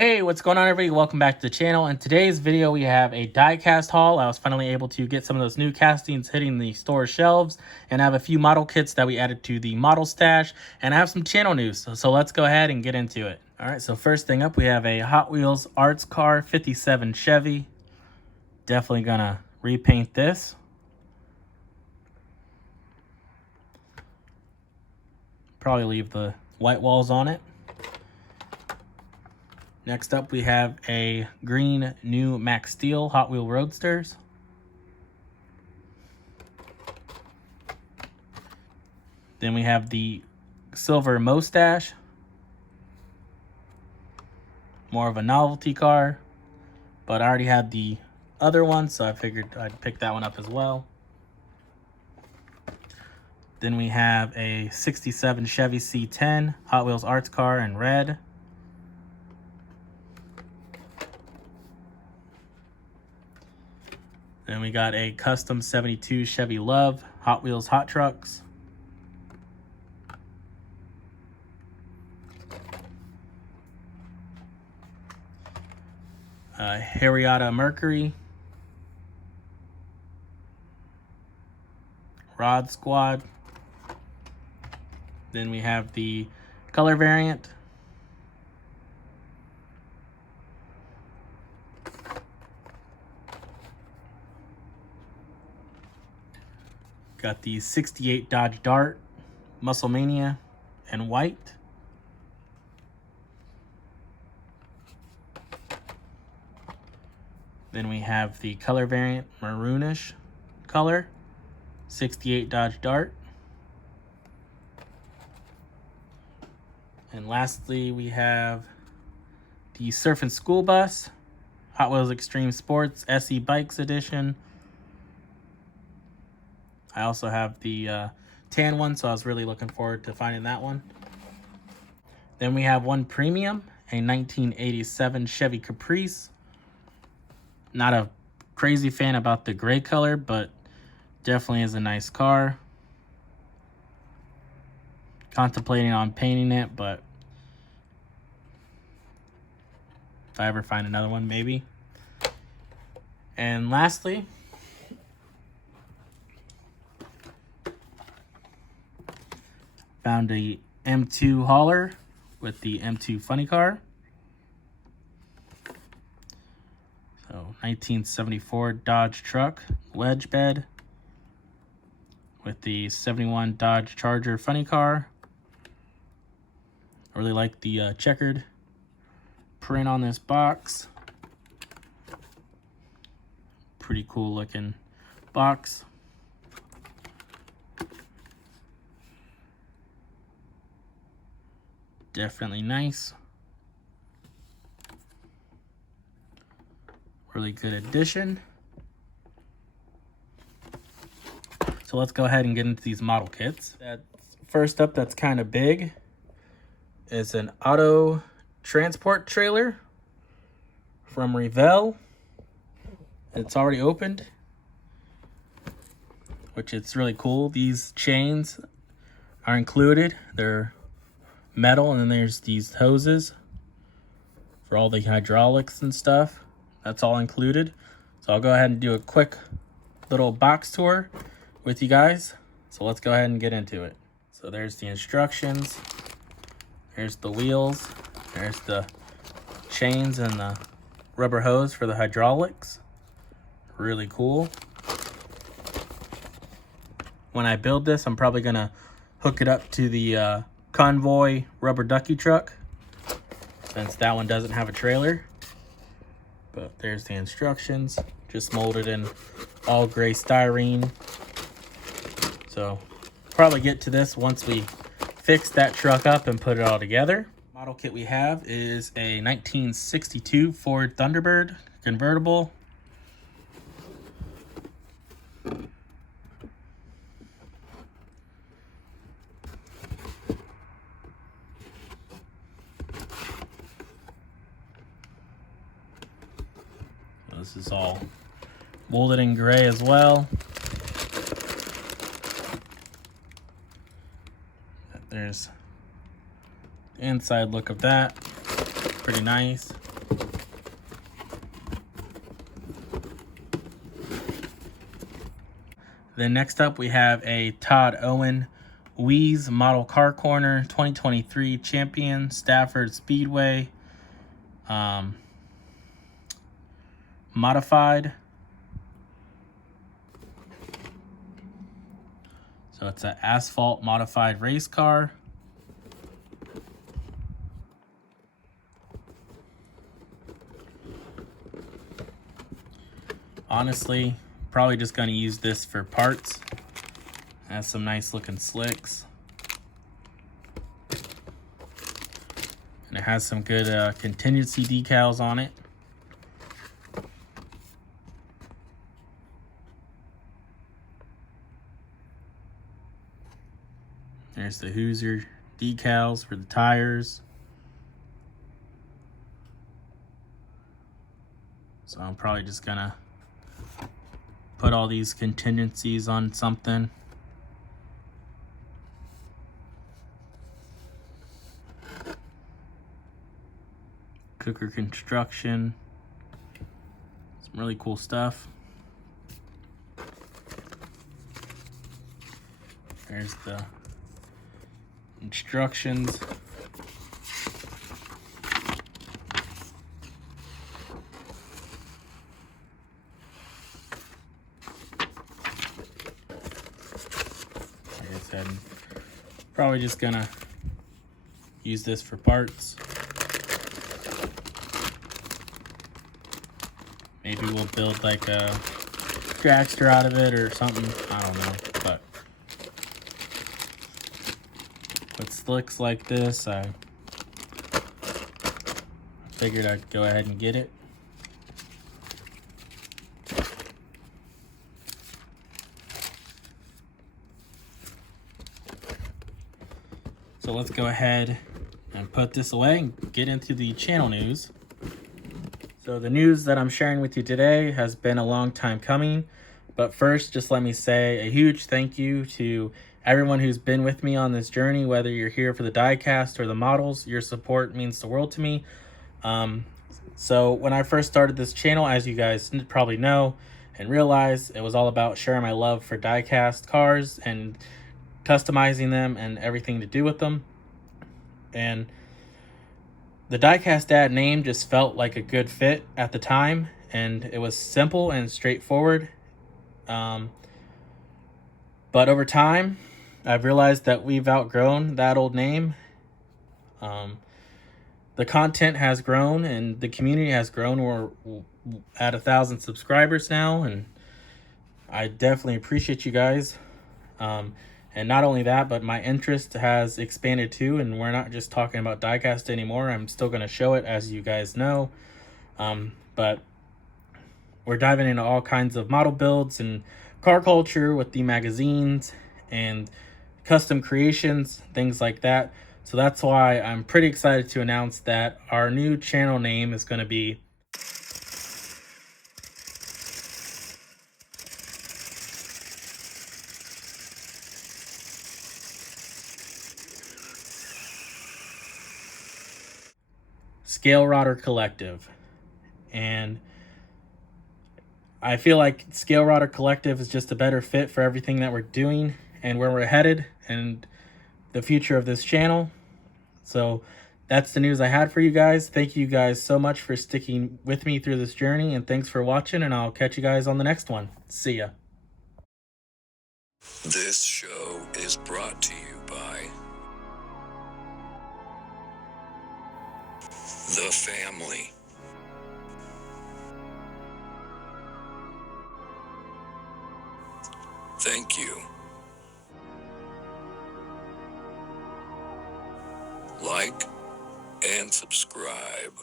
Hey, what's going on, everybody? Welcome back to the channel. In today's video, we have a die-cast haul. I was finally able to get some of those new castings hitting the store shelves, and I have a few model kits that we added to the Modelstash, and I have some channel news. So let's go ahead and get into it. All right, so first thing up, we have a Hot Wheels Arts Car 57 Chevy. Definitely gonna repaint this. Probably leave the white walls on it. Next up, we have a green new Max Steel Hot Wheel Roadsters. Then we have the silver Modelstash. More of a novelty car, but I already had the other one, so I figured I'd pick that one up as well. Then we have a 67 Chevy C10 Hot Wheels Arts Car in red. Then we got a custom 72 Chevy Love Hot Wheels Hot Trucks. Harrietta Mercury. Rod Squad. Then we have the color variant. Got the 68 Dodge Dart, Muscle Mania, and white. Then we have the color variant, maroonish color, 68 Dodge Dart. And lastly, we have the Surfing School Bus, Hot Wheels Extreme Sports SE Bikes Edition. I also have the tan one, so I was really looking forward to finding that one. Then we have one premium, a 1987 Chevy Caprice. Not a crazy fan about the gray color, but definitely is a nice car. Contemplating on painting it, but if I ever find another one, maybe. And lastly, found a M2 hauler with the M2 funny car. So 1974 Dodge truck wedge bed with the 71 Dodge Charger funny car. I really like the checkered print on this box. Pretty cool looking box. Definitely nice. Really good addition. So let's go ahead and get into these model kits. First up, that's kind of big, is an auto transport trailer from Revell. It's already opened, which it's really cool. These chains are included. They're metal, and then there's these hoses for all the hydraulics and stuff. That's all included. So I'll go ahead and do a quick little box tour with you guys. So let's go ahead and get into it. So there's the instructions. There's the wheels. There's the chains and the rubber hose for the hydraulics. Really cool. When I build this, I'm probably gonna hook it up to the Convoy rubber ducky truck, since that one doesn't have a trailer. But there's the instructions, just molded in all gray styrene. So probably get to this once we fix that truck up and put it all together. Model kit we have is a 1962 Ford Thunderbird Convertible. This is all molded in gray as well. There's the inside look of that. Pretty nice. Then next up we have a Todd Owen Wh Model Car Corner 2023 Champion Stafford Speedway modified. So it's an Asphalt modified race car. Honestly, probably just going to use this for parts. Has some nice looking slicks. And it has some good contingency decals on it. There's the Hoosier decals for the tires. So I'm probably just gonna put all these contingencies on something. Cooker construction. Some really cool stuff. There's the instructions. Like I said, probably just gonna use this for parts. Maybe we'll build like a dragster out of it or something. I don't know, but with slicks like this, I figured I'd go ahead and get it. So let's go ahead and put this away and get into the channel news. So the news that I'm sharing with you today has been a long time coming, but first just let me say a huge thank you to everyone who's been with me on this journey, whether you're here for the diecast or the models. Your support means the world to me. So when I first started this channel, as you guys probably know and realize, it was all about sharing my love for diecast cars and customizing them and everything to do with them. And the Diecast Dad name just felt like a good fit at the time, and it was simple and straightforward. But over time, I've realized that we've outgrown that old name. The content has grown and the community has grown. We're at 1,000 subscribers now, and I definitely appreciate you guys. And not only that, but my interest has expanded too, and we're not just talking about diecast anymore. I'm still going to show it, as you guys know. But we're diving into all kinds of model builds and car culture with the magazines and custom creations, things like that. So that's why I'm pretty excited to announce that our new channel name is going to be Scale Rodder Collective. And I feel like Scale Rodder Collective is just a better fit for everything that we're doing and where we're headed and the future of this channel. So that's the news I had for you guys. Thank you guys so much for sticking with me through this journey, and thanks for watching, and I'll catch you guys on the next one. See ya. This show is brought to you by The Family. Thank you. Like and subscribe.